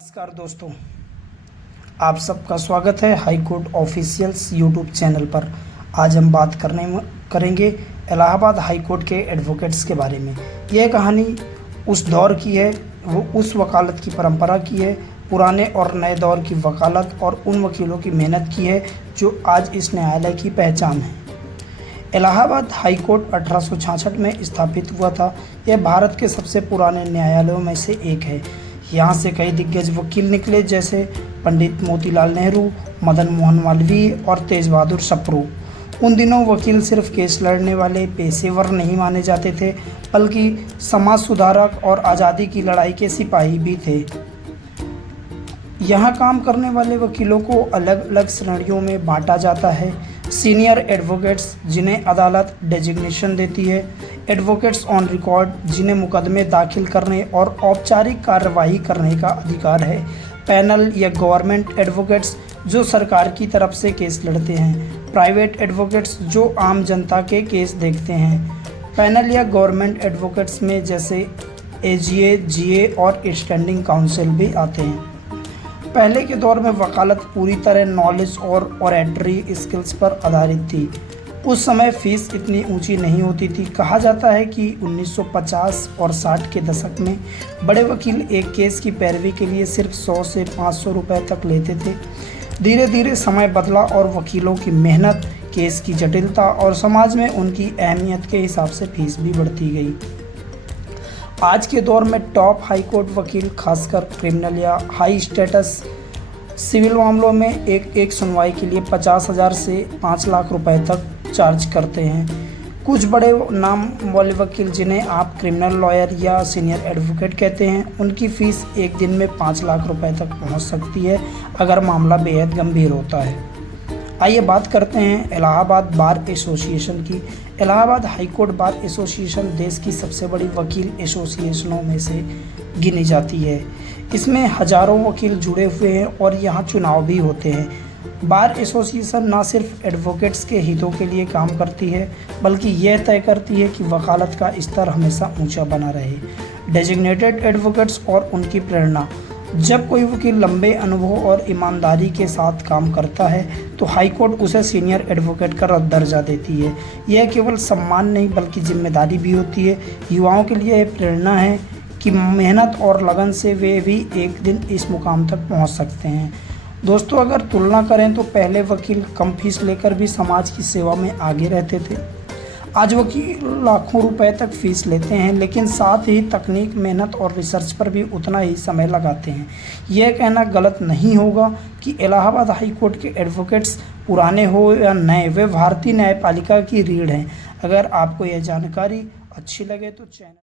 नमस्कार दोस्तों, आप सबका स्वागत है high court officials YouTube channel पर। आज हम बात करेंगे इलाहाबाद हाई कोर्ट के एडवोकेट्स के बारे में। यह कहानी उस दौर की है, वो उस वकालत की परंपरा की है, पुराने और नए दौर की वकालत और उन वकीलों की मेहनत की है जो आज इस न्यायालय की पहचान है। इलाहाबाद हाई कोर्ट 1866 में स्थापित हुआ था। यह भारत के सबसे पुराने न्यायालयों में से एक है। यहाँ से कई दिग्गज वकील निकले, जैसे पंडित मोतीलाल नेहरू, मदन मोहन मालवीय और तेज बहादुर सप्रू। उन दिनों वकील सिर्फ केस लड़ने वाले पेशेवर नहीं माने जाते थे, बल्कि समाज सुधारक और आज़ादी की लड़ाई के सिपाही भी थे। यहाँ काम करने वाले वकीलों को अलग अलग श्रेणियों में बांटा जाता है। सीनियर एडवोकेट्स, जिन्हें अदालत डेजिग्नेशन देती है, एडवोकेट्स ऑन रिकॉर्ड, जिन्हें मुकदमे दाखिल करने और औपचारिक कार्यवाही करने का अधिकार है, पैनल या गवर्नमेंट एडवोकेट्स, जो सरकार की तरफ से केस लड़ते हैं, प्राइवेट एडवोकेट्स, जो आम जनता के केस देखते हैं। पैनल या गवर्नमेंट एडवोकेट्स में जैसे एजीए, जीए और स्टैंडिंग काउंसिल भी आते हैं। पहले के दौर में वकालत पूरी तरह नॉलेज और ऑरेटरी स्किल्स पर आधारित थी। उस समय फीस इतनी ऊंची नहीं होती थी। कहा जाता है कि 1950 और 60 के दशक में बड़े वकील एक केस की पैरवी के लिए सिर्फ 100 से 500 रुपए तक लेते थे। धीरे धीरे समय बदला और वकीलों की मेहनत, केस की जटिलता और समाज में उनकी अहमियत के हिसाब से फीस भी बढ़ती गई। आज के दौर में टॉप हाई कोर्ट वकील, खासकर क्रिमिनल या हाई स्टेटस सिविल मामलों में एक सुनवाई के लिए 50,000 से 5 लाख रुपए तक चार्ज करते हैं। कुछ बड़े नाम वाले वकील, जिन्हें आप क्रिमिनल लॉयर या सीनियर एडवोकेट कहते हैं, उनकी फ़ीस एक दिन में 5 लाख रुपए तक पहुंच सकती है अगर मामला बेहद गंभीर होता है। आइए बात करते हैं इलाहाबाद बार एसोसिएशन की। Allahabad high court bar association देश की सबसे बड़ी वकील एसोसिएशनों में से गिनी जाती है। इसमें हजारों वकील जुड़े हुए हैं और यहाँ चुनाव भी होते हैं। बार एसोसिएशन न सिर्फ एडवोकेट्स के हितों के लिए काम करती है, बल्कि यह तय करती है कि वकालत का स्तर हमेशा ऊंचा बना रहे। डेजिग्नेटेड एडवोकेट्स और उनकी प्रेरणा। जब कोई वकील लंबे अनुभव और ईमानदारी के साथ काम करता है तो हाई कोर्ट उसे सीनियर एडवोकेट का दर्जा देती है। यह केवल सम्मान नहीं बल्कि जिम्मेदारी भी होती है। युवाओं के लिए यह प्रेरणा है कि मेहनत और लगन से वे भी एक दिन इस मुकाम तक पहुंच सकते हैं। दोस्तों, अगर तुलना करें तो पहले वकील कम फीस लेकर भी समाज की सेवा में आगे रहते थे। आज वकील लाखों रुपए तक फीस लेते हैं, लेकिन साथ ही तकनीक, मेहनत और रिसर्च पर भी उतना ही समय लगाते हैं। यह कहना गलत नहीं होगा कि इलाहाबाद हाई कोर्ट के एडवोकेट्स पुराने हो या नए, वे भारतीय न्यायपालिका की रीढ़ हैं। अगर आपको यह जानकारी अच्छी लगे तो चैनल